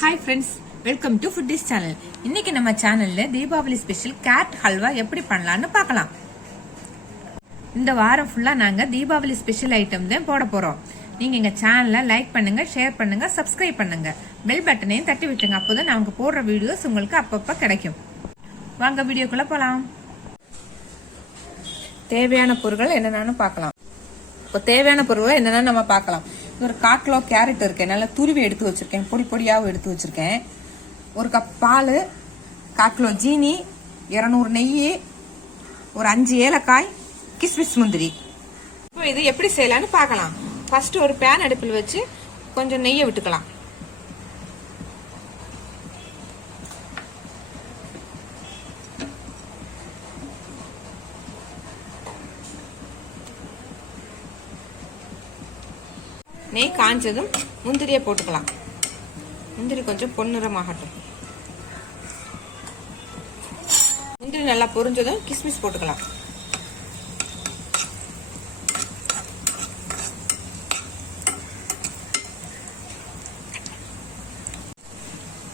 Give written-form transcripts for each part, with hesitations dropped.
Hi friends, welcome to foodies channel. இன்னைக்கு நம்ம சேனல்ல தீபாவளி ஸ்பெஷல் கேரட் ஹல்வா எப்படி பண்ணலாம்னு பார்க்கலாம். இந்த வாரம் ஃபுல்லா நாங்க தீபாவளி ஸ்பெஷல் ஐட்டம் தான் போட போறோம். நீங்க எங்க சேனலை லைக் பண்ணுங்க, ஷேர் பண்ணுங்க, சப்ஸ்கிரைப் பண்ணுங்க, பெல் பட்டனையும் தட்டி விட்டுங்க. அப்போதான் நாங்க போடுற வீடியோஸ் உங்களுக்கு அப்பப்ப கிடைக்கும். வாங்க வீடியோக்குள்ள போலாம். தேவையான பொருட்கள் என்னென்னு பார்க்கலாம். இப்போ தேவையான பொருட்கள் என்னென்னு நம்ம பார்க்கலாம். ஒரு 1/4 கிலோ கேரட் இருக்கேன், நல்லா துருவி எடுத்து வச்சிருக்கேன், பொடி பொடியாகவும் எடுத்து வச்சிருக்கேன். 1 கப் பால், 1/4 கிலோ ஜீனி, 200 நெய், ஒரு 5 ஏலக்காய், கிஸ்மிஸ் முந்திரி. இப்போ இது எப்படி செய்யலாம்னு பார்க்கலாம். ஃபர்ஸ்ட் ஒரு பேன் அடுப்பில் வச்சு கொஞ்சம் நெய்யை விட்டுக்கலாம். நெய் காஞ்சதும் முந்திரியை போட்டுக்கலாம். முந்திரி கொஞ்சம் பொன்னிறமாகட்டும். முந்திரி நல்லா பொரிஞ்சதும் கிஸ்மிஸ் போட்டுக்கலாம்.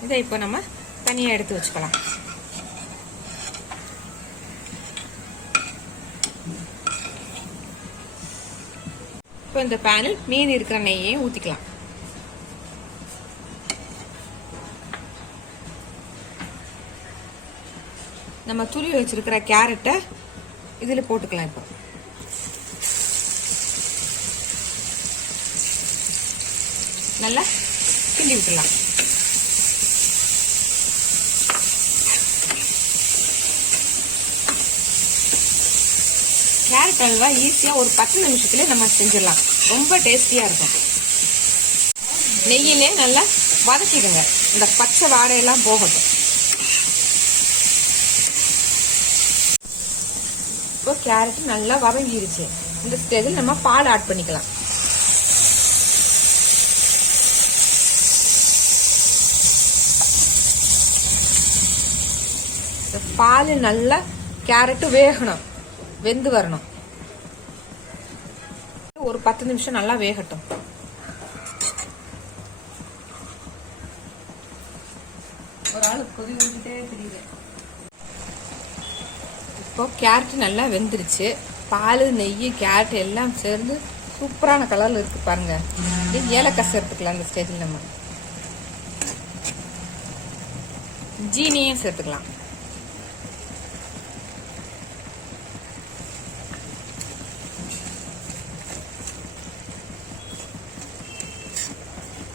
இதை இப்போ நம்ம தனியா எடுத்து வச்சுக்கலாம். இப்போ இந்த பேனில் மீதி இருக்கிற நெய்யையும் ஊத்திக்கலாம். நம்ம துருவி வச்சிருக்கிற கேரட்டை இதுல போட்டுக்கலாம். இப்போ நல்லா கிண்டி விட்டுலாம். கேரட் அல்வா ஈஸியா ஒரு 10 நிமிஷத்துல நம்ம செஞ்சிடலாம். ரொம்ப டேஸ்டியா இருக்கும். நெய்யிலே நல்லா வதக்கிடுங்க, இந்த பச்சை வாடையெல்லாம் போகட்டும். இப்போ கேரட் நல்லா வதங்கிருச்சு. இந்த ஸ்டேஜில் நம்ம பால் ஆட் பண்ணிக்கலாம். பால் நல்லா கேரட் வேகணும், வெந்து வரணும். ஒரு 10 நிமிஷம் நல்லா வேகட்டும். ஒரு ஆளு கொதி வந்துட்டே தெரியுது. இப்போ கேரட் நல்லா வெந்துருச்சு. பால், நெய், கேரட் எல்லாம் சேர்ந்து சூப்பரான கலர்ல இருக்கு பாருங்க. ஏலக்காய் சேர்த்துக்கலாம். இந்த ஸ்டேஜில் நம்ம ஜீனியும் சேர்த்துக்கலாம்.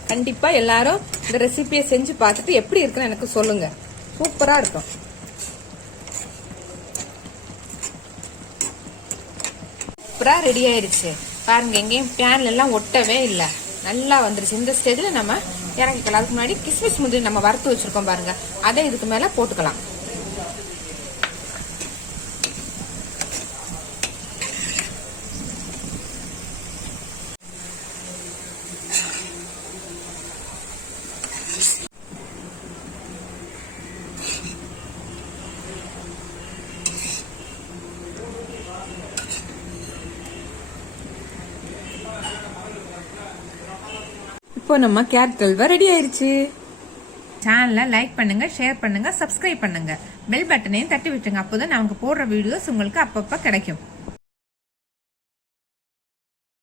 கண்டிப்பா எல்லாரும் இந்த ரெசிபியை செஞ்சு பார்த்துட்டு எப்படி இருக்குன்னு எனக்கு சொல்லுங்க. சூப்பரா இருக்கும். சூப்பரா ரெடி ஆயிருச்சு பாருங்க. எங்கேயும் பேன்ல எல்லாம் ஒட்டவே இல்லை, நல்லா வந்துருச்சு. இந்த ஸ்டேஜ்ல நம்ம இறங்கிக்கலாம். அதுக்கு முன்னாடி கிஸ்மிஸ் முந்திரி நம்ம வறுத்து வச்சிருக்கோம் பாருங்க, அதை இதுக்கு மேல போட்டுக்கலாம். இப்போ நம்ம கேரட் அல்வா ரெடி ஆயிருச்சு. சேனலை லைக் பண்ணுங்க, ஷேர் பண்ணுங்க, சப்ஸ்கிரைப் பண்ணுங்க, பெல் பட்டனையும் தட்டி விட்டுருங்க. அப்போதான் நமக்கு போடுற வீடியோஸ் உங்களுக்கு அப்பப்ப கிடைக்கும்.